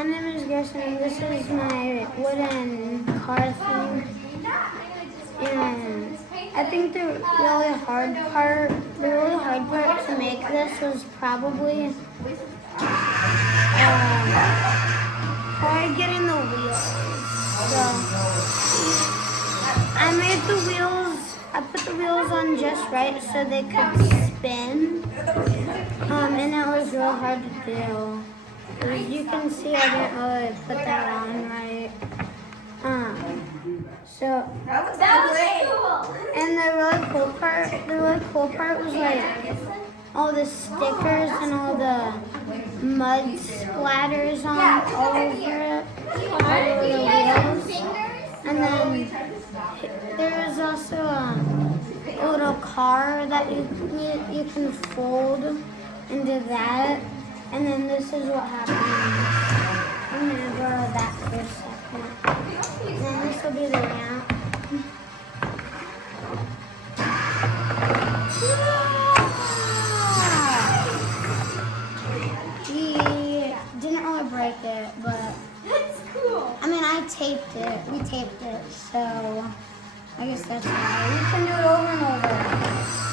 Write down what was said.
my name is Garrison, and this is my wooden car thing. And I think the really hard part to make this was probably getting the wheels. So I made the wheels. I put the wheels on just right so they could spin. And it was real hard to do. As you can see, I didn't really put that on right. So That was great. Cool. and the really cool part was like all the stickers and all the mud splatters on all over it, all over the wheels. And then there was also a little car that you can fold into that. And then this is what happened. I'm gonna borrow that for a second. And then this will be the ramp. Didn't really break it, but That's cool. I mean I taped it. We taped it, so I guess that's why. You can do it over and over.